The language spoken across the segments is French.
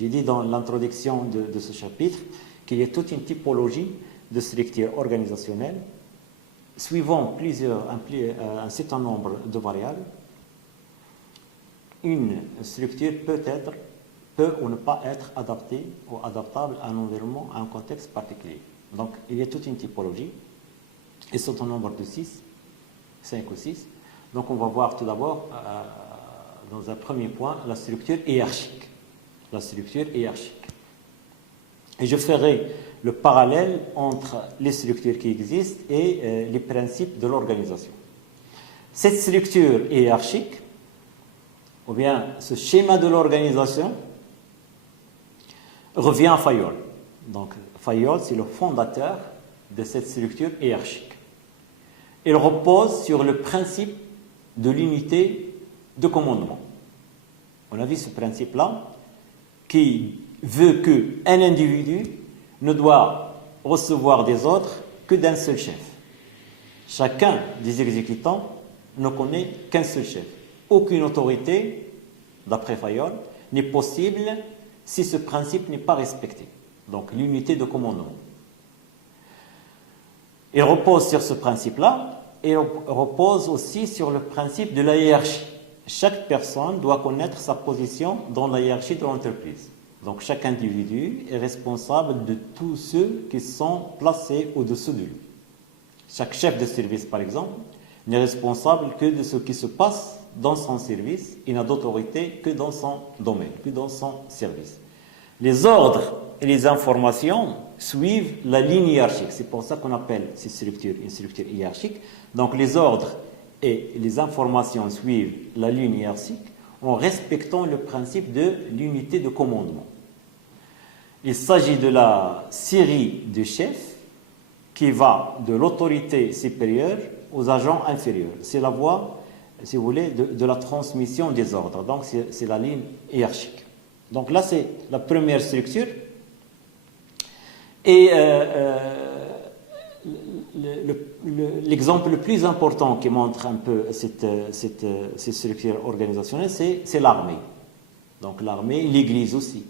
J'ai dit dans l'introduction de ce chapitre qu'il y a toute une typologie de structures organisationnelles suivant un certain nombre de variables. Une structure peut ou ne pas être adaptée ou adaptable à un environnement, à un contexte particulier. Donc, il y a toute une typologie, et c'est un nombre de 5 ou 6. Donc, on va voir tout d'abord, dans un premier point, la structure hiérarchique. La structure hiérarchique. Et je ferai le parallèle entre les structures qui existent et les principes de l'organisation. Cette structure hiérarchique, ou bien ce schéma de l'organisation, revient à Fayol. Donc, Fayol, c'est le fondateur de cette structure hiérarchique. Il repose sur le principe de l'unité de commandement. On a vu ce principe-là qui veut qu'un individu ne doit recevoir des ordres que d'un seul chef. Chacun des exécutants ne connaît qu'un seul chef. Aucune autorité, d'après Fayol, n'est possible si ce principe n'est pas respecté. Donc l'unité de commandement. Il repose sur ce principe-là et il repose aussi sur le principe de la hiérarchie. Chaque personne doit connaître sa position dans la hiérarchie de l'entreprise. Donc chaque individu est responsable de tous ceux qui sont placés au-dessous de lui. Chaque chef de service, par exemple, n'est responsable que de ce qui se passe dans son service. Il n'a d'autorité que dans son domaine, que dans son service. Les ordres et les informations suivent la ligne hiérarchique. C'est pour ça qu'on appelle ces structures une structure hiérarchique. Donc les ordres et les informations suivent la ligne hiérarchique en respectant le principe de l'unité de commandement. Il s'agit de la série de chefs qui va de l'autorité supérieure aux agents inférieurs. C'est la voie, si vous voulez, de la transmission des ordres. Donc c'est la ligne hiérarchique. Donc là, c'est la première structure. Et l'exemple le plus important qui montre un peu cette structure organisationnelle, c'est l'armée. Donc l'armée, l'Église aussi.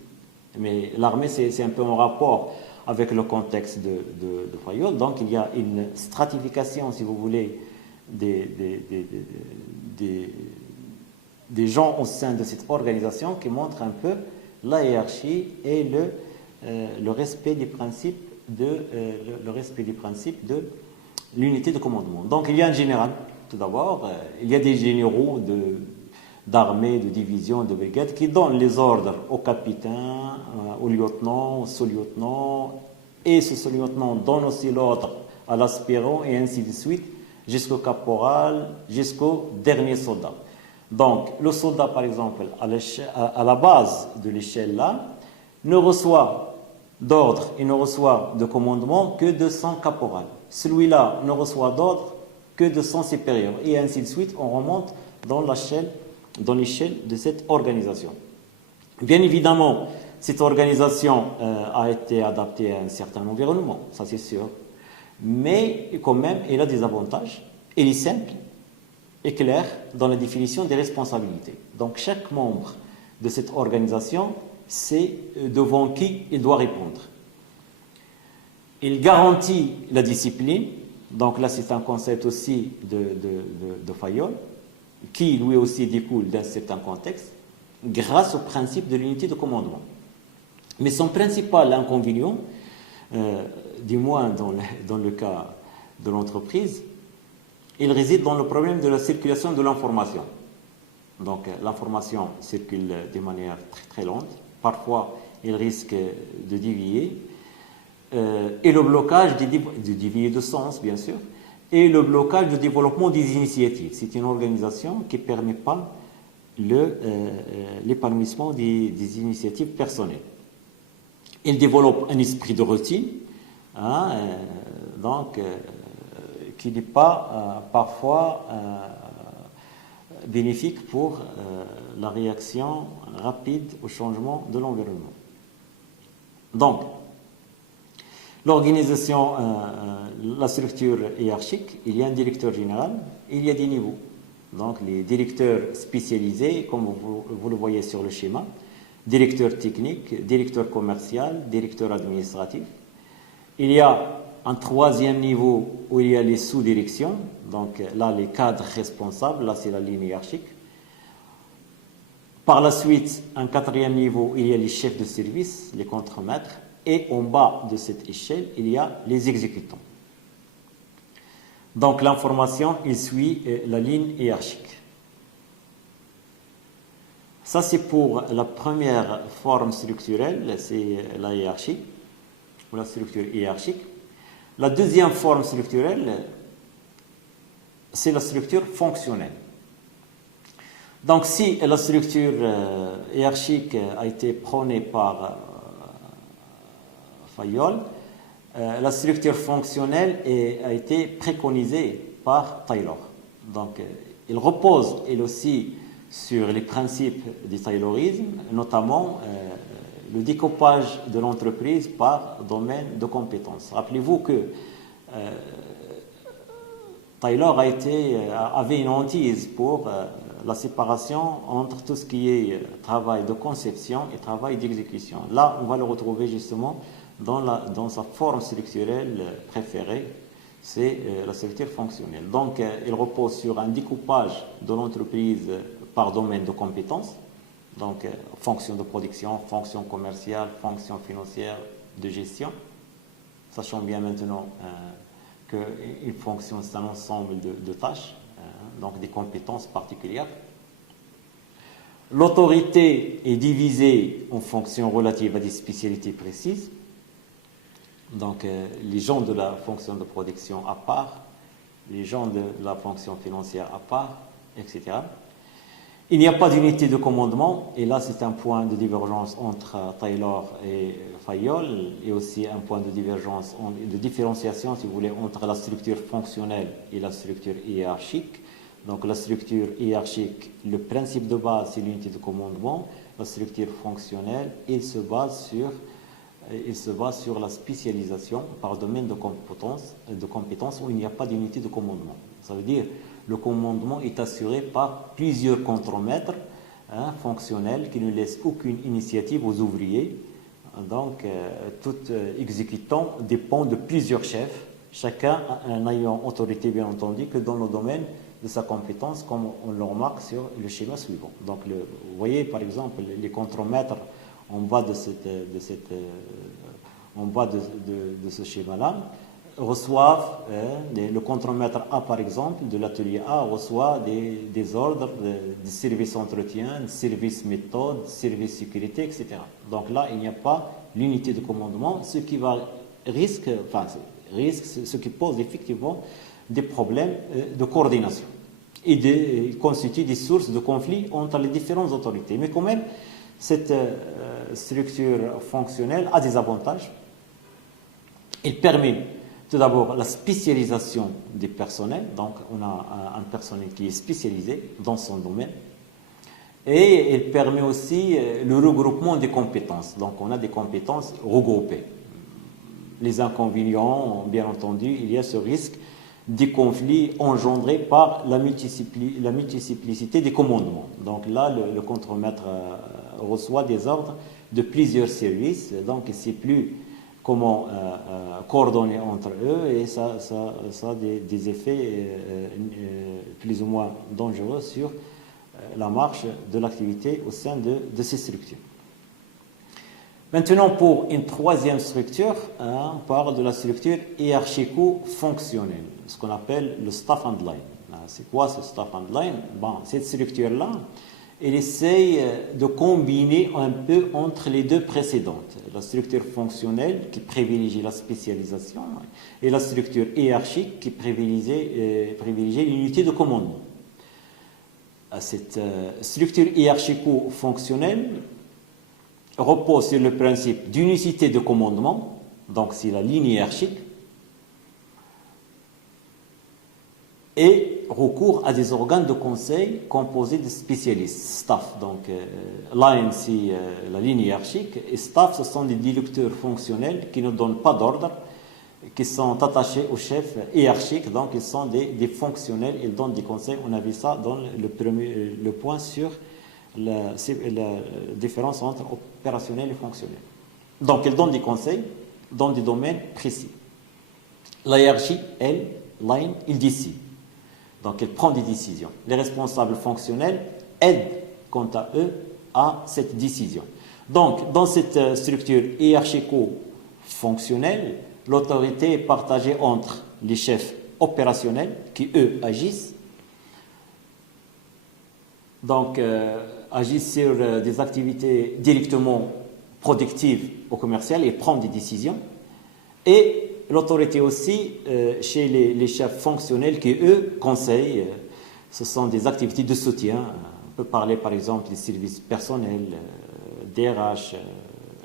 Mais l'armée, c'est un peu en rapport avec le contexte de Fayol. Donc il y a une stratification, si vous voulez, des gens au sein de cette organisation qui montre un peu la hiérarchie et le respect des principes de l'unité de commandement. Donc il y a un général, tout d'abord, il y a des généraux d'armée, de division, de brigade qui donnent les ordres au capitaine, au lieutenant, au sous-lieutenant, et ce sous-lieutenant donne aussi l'ordre à l'aspirant et ainsi de suite, jusqu'au caporal, jusqu'au dernier soldat. Donc, le soldat, par exemple, à la base de l'échelle là, ne reçoit d'ordre et ne reçoit de commandement que de son caporal. Celui-là ne reçoit d'ordre que de son supérieur. Et ainsi de suite, on remonte dans l'échelle de cette organisation. Bien évidemment, cette organisation a été adaptée à un certain environnement, ça c'est sûr. Mais quand même, elle a des avantages. Elle est simple et claire dans la définition des responsabilités. Donc chaque membre de cette organisation sait devant qui il doit répondre. Il garantit la discipline. Donc là, c'est un concept aussi de Fayol, qui lui aussi découle d'un certain contexte, grâce au principe de l'unité de commandement. Mais son principal inconvénient, du moins dans le cas de l'entreprise, il réside dans le problème de la circulation de l'information. Donc l'information circule de manière très, très lente. Parfois, il risque de dévier. Et le blocage de dévier de sens, bien sûr, et le blocage du développement des initiatives. C'est une organisation qui ne permet pas l'épanouissement des initiatives personnelles. Il développe un esprit de routine, qui n'est pas parfois bénéfique pour la réaction rapide au changement de l'environnement. Donc, l'organisation, la structure hiérarchique, il y a un directeur général, il y a des niveaux. Donc, les directeurs spécialisés, comme vous le voyez sur le schéma, directeur technique, directeur commercial, directeur administratif. Il y a un troisième niveau où il y a les sous-directions, donc là les cadres responsables, là c'est la ligne hiérarchique. Par la suite, un quatrième niveau, il y a les chefs de service, les contremaîtres, et en bas de cette échelle, il y a les exécutants. Donc l'information, il suit la ligne hiérarchique. Ça, c'est pour la première forme structurelle, c'est la hiérarchie, ou la structure hiérarchique. La deuxième forme structurelle, c'est la structure fonctionnelle. Donc, si la structure hiérarchique a été prônée par Fayol, la structure fonctionnelle a été préconisée par Taylor. Donc, il repose, elle aussi, sur les principes du Taylorisme, notamment le découpage de l'entreprise par domaine de compétences. Rappelez-vous que Taylor avait une hantise pour la séparation entre tout ce qui est travail de conception et travail d'exécution. Là, on va le retrouver justement dans sa forme structurelle préférée, c'est la structure fonctionnelle. Donc, il repose sur un découpage de l'entreprise par domaine de compétences, donc fonction de production, fonction commerciale, fonction financière, de gestion, sachant bien maintenant qu'une fonction, c'est un ensemble de tâches, donc des compétences particulières. L'autorité est divisée en fonctions relatives à des spécialités précises. Donc, les gens de la fonction de production à part, les gens de la fonction financière à part, etc. Il n'y a pas d'unité de commandement, et là c'est un point de divergence entre Taylor et Fayol, et aussi un point de divergence, de différenciation, si vous voulez, entre la structure fonctionnelle et la structure hiérarchique. Donc la structure hiérarchique, le principe de base, c'est l'unité de commandement. La structure fonctionnelle, il se base sur la spécialisation par domaine de compétences où il n'y a pas d'unité de commandement. Ça veut dire le commandement est assuré par plusieurs contremaîtres fonctionnels qui ne laissent aucune initiative aux ouvriers. Donc, tout exécutant dépend de plusieurs chefs, chacun n'ayant autorité, bien entendu, que dans le domaine de sa compétence, comme on le remarque sur le schéma suivant. Donc, vous voyez, par exemple, les contremaîtres en bas de ce schéma-là, reçoivent, le contremaître A par exemple, de l'atelier A, reçoit des ordres de service entretien, de service méthode, de service sécurité, etc. Donc là, il n'y a pas l'unité de commandement, ce qui pose effectivement des problèmes de coordination et constitue des sources de conflits entre les différentes autorités. Mais quand même, cette structure fonctionnelle a des avantages. Elle permet tout d'abord la spécialisation des personnels, donc on a un personnel qui est spécialisé dans son domaine, et elle permet aussi le regroupement des compétences, donc on a des compétences regroupées. Les inconvénients, bien entendu, il y a ce risque des conflits engendrés par la multiplicité des commandements. Donc là, le contremaître reçoit des ordres de plusieurs services, donc il ne sait plus comment coordonner entre eux, et ça a des effets plus ou moins dangereux sur la marche de l'activité au sein de ces structures. Maintenant, pour une troisième structure, on parle de la structure hiérarchico-fonctionnelle, ce qu'on appelle le staff and line. C'est quoi ce staff and line? Cette structure-là, elle essaye de combiner un peu entre les deux précédentes, la structure fonctionnelle qui privilégie la spécialisation et la structure hiérarchique qui privilégie l'unité de commandement. Cette structure hiérarchico-fonctionnelle repose sur le principe d'unicité de commandement, donc c'est la ligne hiérarchique, et recours à des organes de conseil composés de spécialistes, staff. Donc, line, c'est la ligne hiérarchique, et staff, ce sont des directeurs fonctionnels qui ne donnent pas d'ordre, qui sont attachés au chef hiérarchique, donc ils sont des fonctionnels, ils donnent des conseils. On a vu ça dans le point sur la différence entre opérationnel et fonctionnel. Donc, elle donne des conseils dans des domaines précis. La hiérarchie, elle, line, il décide. Donc, elle prend des décisions. Les responsables fonctionnels aident, quant à eux, à cette décision. Donc, dans cette structure hiérarchico-fonctionnelle, l'autorité est partagée entre les chefs opérationnels qui, eux, agissent. Donc, agissent sur des activités directement productives ou commerciales et prennent des décisions. Et l'autorité aussi chez les chefs fonctionnels qui, eux, conseillent. Ce sont des activités de soutien. On peut parler, par exemple, des services personnels, DRH,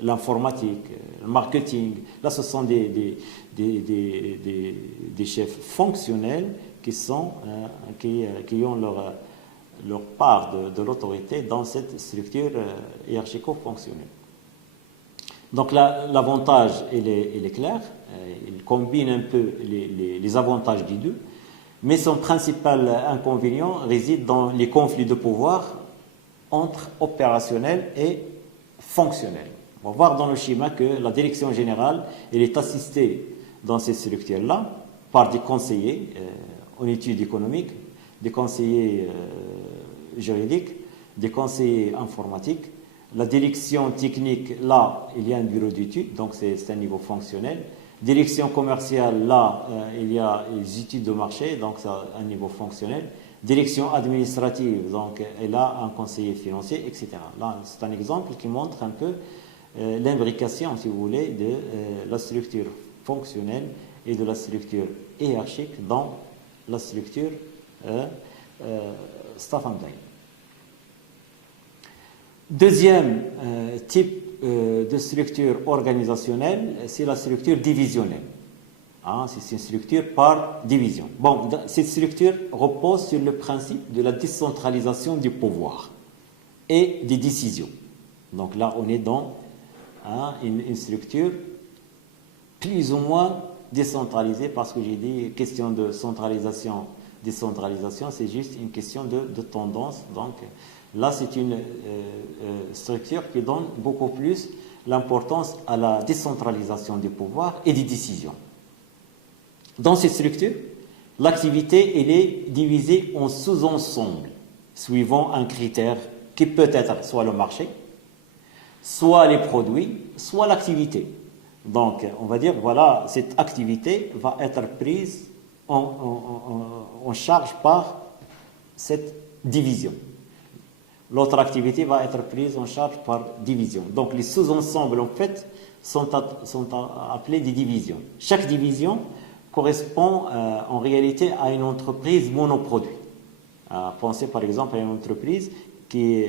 l'informatique, le marketing. Là, ce sont des chefs fonctionnels qui ont leur part de l'autorité dans cette structure hiérarchico-fonctionnelle. Donc l'avantage, il est clair, il combine un peu les avantages des deux, mais son principal inconvénient réside dans les conflits de pouvoir entre opérationnel et fonctionnel. On va voir dans le schéma que la direction générale, elle est assistée dans ces structures-là par des conseillers en études économiques, des conseillers juridiques, des conseillers informatiques. La direction technique, là, il y a un bureau d'études, donc c'est un niveau fonctionnel. Direction commerciale, là, il y a les études de marché, donc c'est un niveau fonctionnel. Direction administrative, donc elle a un conseiller financier, etc. Là, c'est un exemple qui montre un peu l'imbrication, si vous voulez, de la structure fonctionnelle et de la structure hiérarchique dans la structure staff and line. Deuxième type de structure organisationnelle, c'est la structure divisionnelle. C'est une structure par division. Bon, cette structure repose sur le principe de la décentralisation du pouvoir et des décisions. Donc là, on est dans une structure plus ou moins décentralisée, parce que j'ai dit question de centralisation, décentralisation, c'est juste une question de tendance. Donc là, c'est une structure qui donne beaucoup plus l'importance à la décentralisation du pouvoir et des décisions. Dans cette structure, l'activité elle est divisée en sous-ensembles, suivant un critère qui peut être soit le marché, soit les produits, soit l'activité. Donc, on va dire, voilà, cette activité va être prise en charge par cette division. L'autre activité va être prise en charge par division. Donc, les sous-ensembles, en fait, sont appelés des divisions. Chaque division correspond en réalité à une entreprise monoproduit. Pensez par exemple à une entreprise qui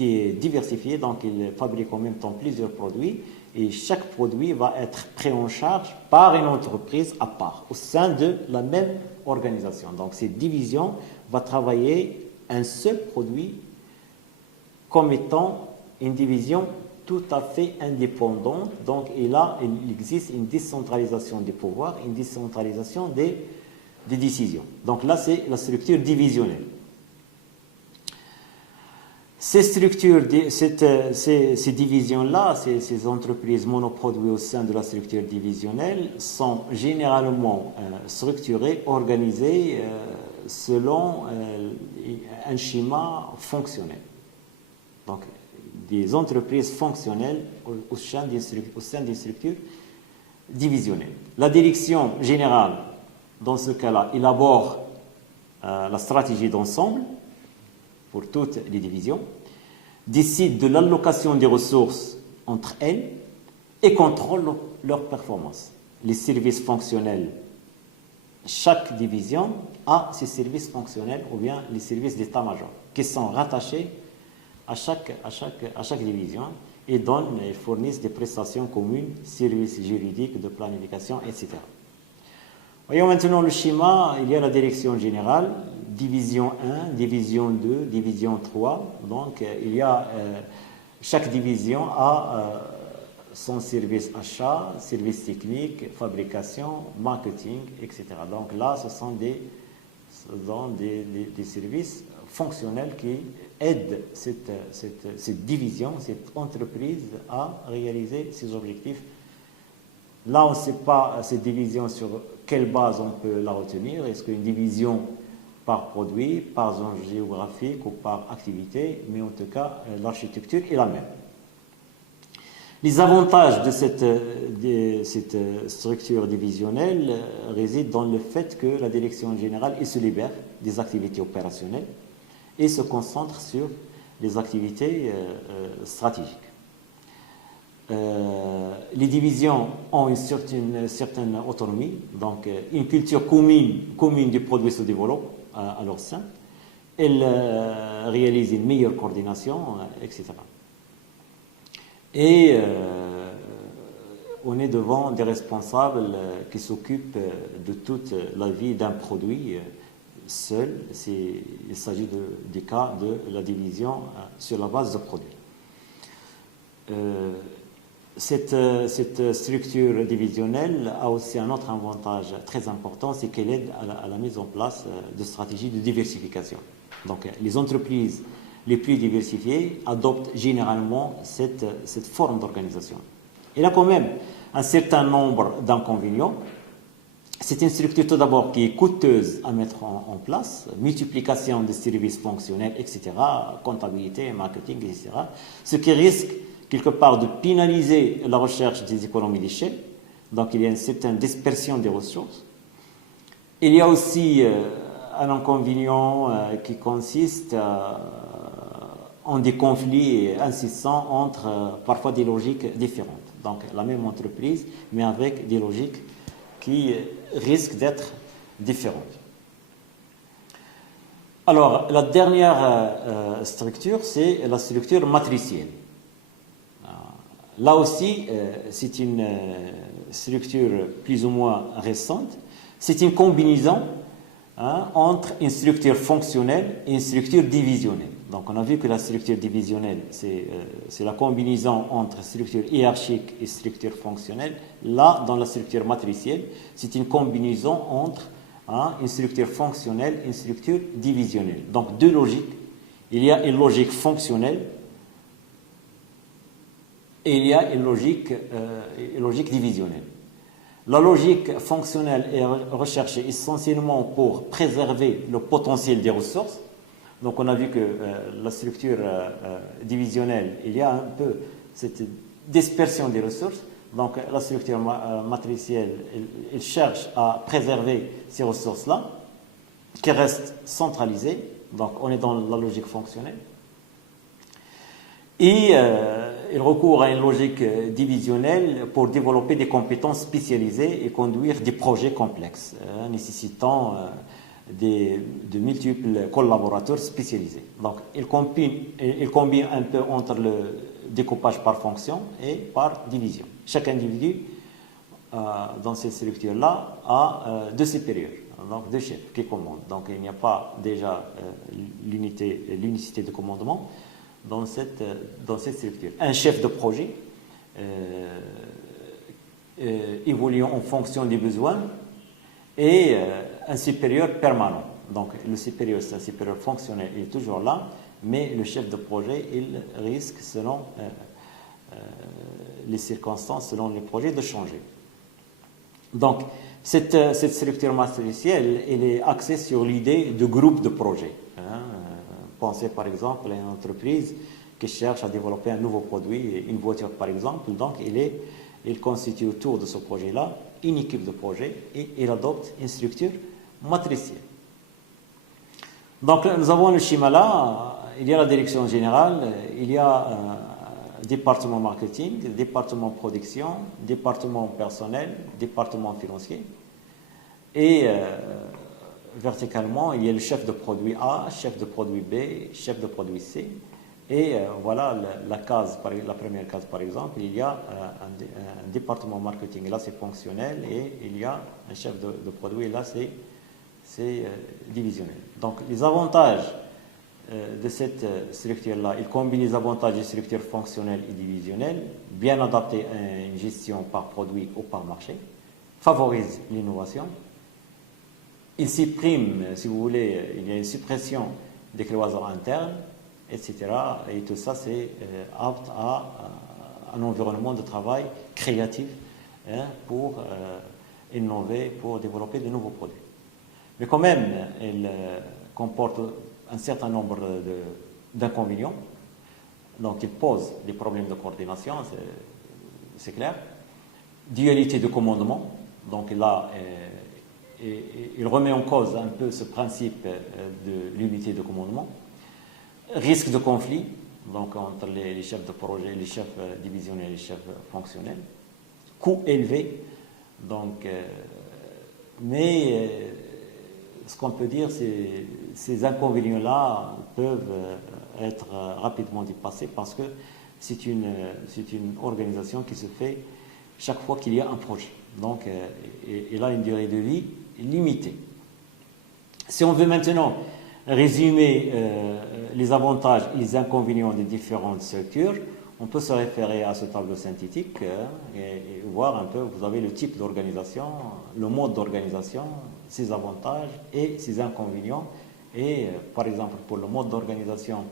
est diversifiée, donc il fabrique en même temps plusieurs produits, et chaque produit va être pris en charge par une entreprise à part, au sein de la même organisation. Donc cette division va travailler un seul produit comme étant une division tout à fait indépendante. Donc il existe une décentralisation des pouvoirs, une décentralisation des décisions. Donc là, c'est la structure divisionnelle. Ces structures, ces divisions-là, ces entreprises monoproduits au sein de la structure divisionnelle sont généralement structurées, organisées selon un schéma fonctionnel. Donc, des entreprises fonctionnelles au sein des structures divisionnelles. La direction générale, dans ce cas-là, élabore la stratégie d'ensemble pour toutes les divisions, décide de l'allocation des ressources entre elles et contrôle leur performance. Les services fonctionnels, chaque division a ses services fonctionnels ou bien les services d'état-major qui sont rattachés à chaque division et fournissent des prestations communes, services juridiques, de planification, etc. Voyons maintenant le schéma. Il y a la direction générale, division 1, division 2, division 3. Donc, chaque division a son service achat, service technique, fabrication, marketing, etc. Donc là, ce sont des services fonctionnels qui aide cette division, cette entreprise à réaliser ses objectifs. Là, on ne sait pas cette division sur quelle base on peut la retenir. Est-ce qu'une division par produit, par zone géographique ou par activité, mais en tout cas, l'architecture est la même. Les avantages de cette structure divisionnelle résident dans le fait que la direction générale se libère des activités opérationnelles et se concentre sur les activités stratégiques. Les divisions ont une certaine autonomie, donc une culture commune des produits se développe à leur sein. Elles réalisent une meilleure coordination, etc. Et on est devant des responsables qui s'occupent de toute la vie d'un produit seul. Il s'agit du cas de la division sur la base de produits. Cette structure divisionnelle a aussi un autre avantage très important, c'est qu'elle aide à la mise en place de stratégies de diversification. Donc les entreprises les plus diversifiées adoptent généralement cette forme d'organisation. Il y a quand même un certain nombre d'inconvénients. C'est une structure tout d'abord qui est coûteuse à mettre en place, multiplication des services fonctionnels, etc., comptabilité, marketing, etc., ce qui risque quelque part de pénaliser la recherche des économies d'échelle. Donc il y a une certaine dispersion des ressources. Il y a aussi un inconvénient qui consiste en des conflits insistants entre parfois des logiques différentes. Donc la même entreprise, mais avec des logiques qui risquent d'être différentes. Alors, la dernière structure, c'est la structure matricielle. Là aussi, c'est une structure plus ou moins récente. C'est une combinaison entre une structure fonctionnelle et une structure divisionnelle. Donc, on a vu que la structure divisionnelle, c'est la combinaison entre structure hiérarchique et structure fonctionnelle. Là, dans la structure matricielle, c'est une combinaison entre une structure fonctionnelle et une structure divisionnelle. Donc, deux logiques. Il y a une logique fonctionnelle et il y a une logique divisionnelle. La logique fonctionnelle est recherchée essentiellement pour préserver le potentiel des ressources. Donc on a vu que la structure divisionnelle, il y a un peu cette dispersion des ressources. Donc la structure matricielle, elle cherche à préserver ces ressources-là, qui restent centralisées. Donc on est dans la logique fonctionnelle. Et il recourt à une logique divisionnelle pour développer des compétences spécialisées et conduire des projets complexes, nécessitant de multiples collaborateurs spécialisés. Donc, il combine un peu entre le découpage par fonction et par division. Chaque individu dans cette structure-là a deux supérieurs, donc deux chefs qui commandent. Donc, il n'y a pas déjà l'unicité de commandement dans cette structure. Un chef de projet évoluant en fonction des besoins et un supérieur permanent. Donc le supérieur, c'est un supérieur fonctionnel, il est toujours là, mais le chef de projet, il risque, selon les circonstances, selon les projets, de changer. Donc cette structure matricielle, elle est axée sur l'idée de groupe de projets. Pensez par exemple à une entreprise qui cherche à développer un nouveau produit, une voiture par exemple, donc il constitue autour de ce projet-là une équipe de projet et il adopte une structure matricielle. Donc nous avons le schéma là, il y a la direction générale, il y a département marketing, département production, département personnel, département financier et verticalement, il y a le chef de produit A, chef de produit B, chef de produit C. Et voilà la première case par exemple, il y a un département marketing, et là c'est fonctionnel, et il y a un chef de produit, et là c'est divisionnel. Donc les avantages de cette structure-là, il combine les avantages des structures fonctionnelles et divisionnelles, bien adaptées à une gestion par produit ou par marché, favorise l'innovation. Il supprime, si vous voulez, il y a une suppression des cloisons internes etc. Et tout ça, c'est apte à un environnement de travail créatif pour innover, pour développer de nouveaux produits. Mais quand même, elle comporte un certain nombre d'inconvénients. Donc, il pose des problèmes de coordination, c'est clair. Dualité de commandement. Donc là, il remet en cause un peu ce principe de l'unité de commandement. Risque de conflit, donc entre les chefs de projet, les chefs divisionnels et les chefs fonctionnels. Coût élevé. Donc, mais ce qu'on peut dire, c'est ces inconvénients-là peuvent être rapidement dépassés parce que c'est une organisation qui se fait chaque fois qu'il y a un projet. Donc, il a une durée de vie limitée. Si on veut maintenant résumer les avantages et les inconvénients des différentes structures, on peut se référer à ce tableau synthétique et voir un peu, vous avez le type d'organisation, le mode d'organisation, ses avantages et ses inconvénients. Et par exemple, pour le mode d'organisation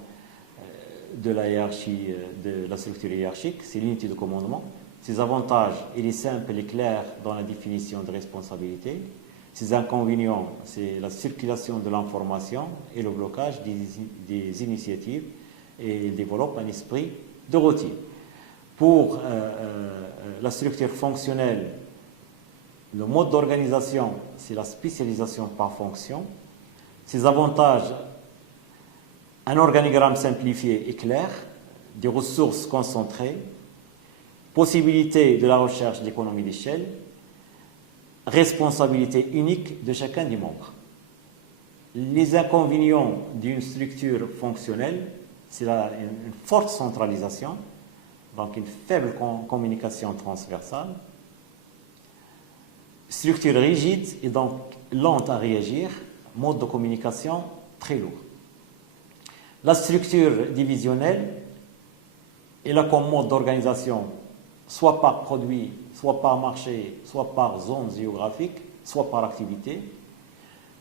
de la hiérarchie, de la structure hiérarchique, c'est l'unité de commandement. Ses avantages, il est simple et clair dans la définition de responsabilité. Ses inconvénients, c'est la circulation de l'information et le blocage des initiatives. Et il développe un esprit de routine. Pour la structure fonctionnelle, le mode d'organisation, c'est la spécialisation par fonction. Ses avantages, un organigramme simplifié et clair, des ressources concentrées, possibilité de la recherche d'économie d'échelle, responsabilité unique de chacun des membres. Les inconvénients d'une structure fonctionnelle, c'est une forte centralisation, donc une faible communication transversale, structure rigide et donc lente à réagir, mode de communication très lourd. La structure divisionnelle, elle a comme mode d'organisation soit par produit, soit par marché, soit par zone géographique, soit par activité.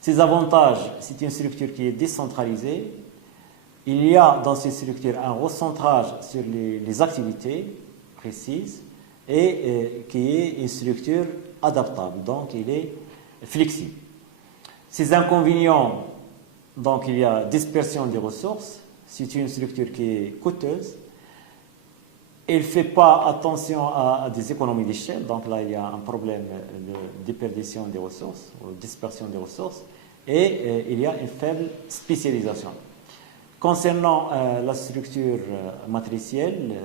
Ses avantages, c'est une structure qui est décentralisée. Il y a dans ces structures un recentrage sur les activités précises et qui est une structure adaptable, donc il est flexible. Ses inconvénients, donc il y a dispersion des ressources, c'est une structure qui est coûteuse. Elle ne fait pas attention à des économies d'échelle, donc là il y a un problème de déperdition des ressources, ou dispersion des ressources, et il y a une faible spécialisation. Concernant la structure matricielle,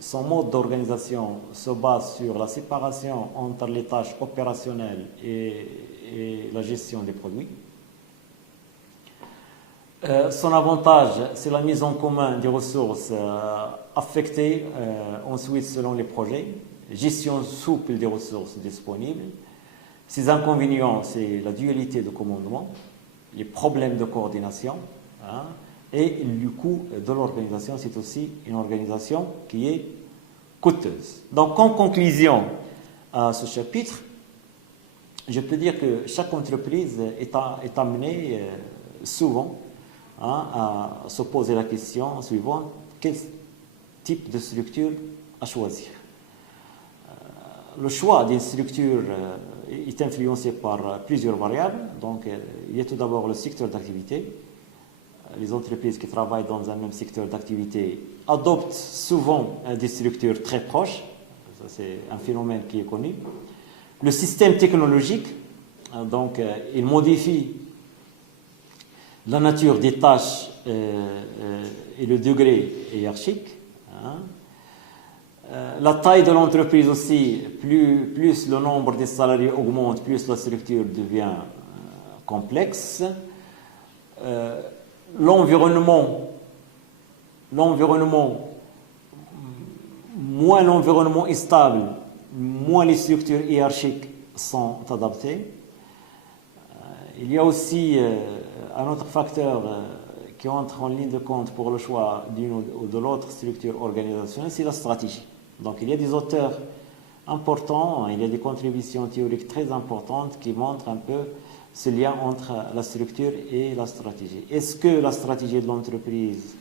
son mode d'organisation se base sur la séparation entre les tâches opérationnelles et la gestion des produits. Son avantage, c'est la mise en commun des ressources affectées ensuite selon les projets, gestion souple des ressources disponibles. Ses inconvénients, c'est la dualité de commandement, les problèmes de coordination, et du coût de l'organisation, c'est aussi une organisation qui est coûteuse. Donc, en conclusion à ce chapitre, je peux dire que chaque entreprise est amenée souvent à se poser la question suivante: quel type de structure à choisir? Le choix d'une structure est influencé par plusieurs variables. Donc, il y a tout d'abord le secteur d'activité. Les entreprises qui travaillent dans un même secteur d'activité adoptent souvent des structures très proches. Ça, c'est un phénomène qui est connu. Le système technologique, donc, il modifie la nature des tâches et le degré hiérarchique. La taille de l'entreprise aussi, plus le nombre des salariés augmente, plus la structure devient complexe. L'environnement, moins l'environnement est stable, moins les structures hiérarchiques sont adaptées. Il y a aussi un autre facteur qui entre en ligne de compte pour le choix d'une ou de l'autre structure organisationnelle, c'est la stratégie. Donc il y a des auteurs importants, il y a des contributions théoriques très importantes qui montrent un peu ce lien entre la structure et la stratégie. Est-ce que la stratégie de l'entreprise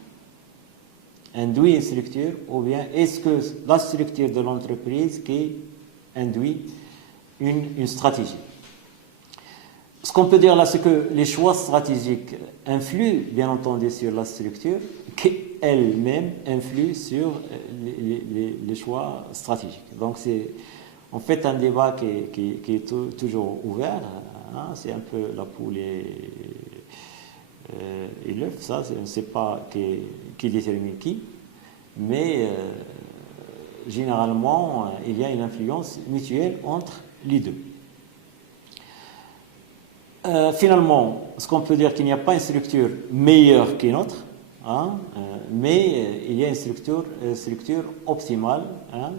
induit une structure ou bien est-ce que la structure de l'entreprise qui induit une stratégie. Ce qu'on peut dire là, c'est que les choix stratégiques influent bien entendu sur la structure qui elle-même influe sur les choix stratégiques. Donc c'est en fait un débat qui est toujours ouvert. Hein, c'est un peu la poule et l'œuf, ça, on ne sait pas qui détermine qui, mais généralement, il y a une influence mutuelle entre les deux. Finalement, ce qu'on peut dire qu'il n'y a pas une structure meilleure qu'une autre, hein, mais il y a une structure optimale. Hein,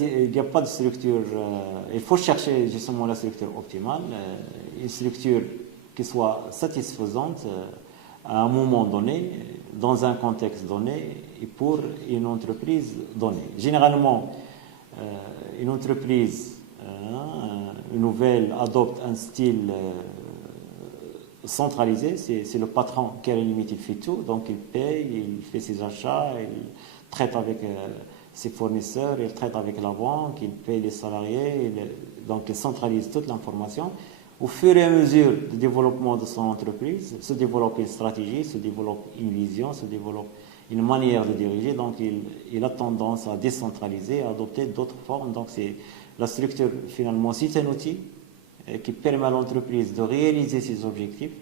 il n'y a pas de structure. Il faut chercher justement la structure optimale, une structure qui soit satisfaisante à un moment donné, dans un contexte donné et pour une entreprise donnée. Généralement, une entreprise nouvelle adopte un style centralisé, c'est le patron qui à la limite il fait tout, donc il paye, il fait ses achats, il traite avec ses fournisseurs, il traite avec la banque, il paye les salariés, donc il centralise toute l'information. Au fur et à mesure du développement de son entreprise, se développe une stratégie, se développe une vision, se développe une manière de diriger, donc il a tendance à décentraliser, à adopter d'autres formes. Donc c'est la structure, finalement, c'est un outil qui permet à l'entreprise de réaliser ses objectifs.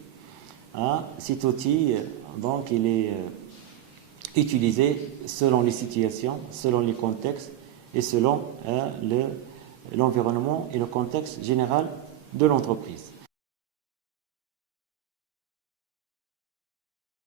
Hein, cet outil, donc, il est utilisé selon les situations, selon les contextes et selon l'environnement et le contexte général de l'entreprise.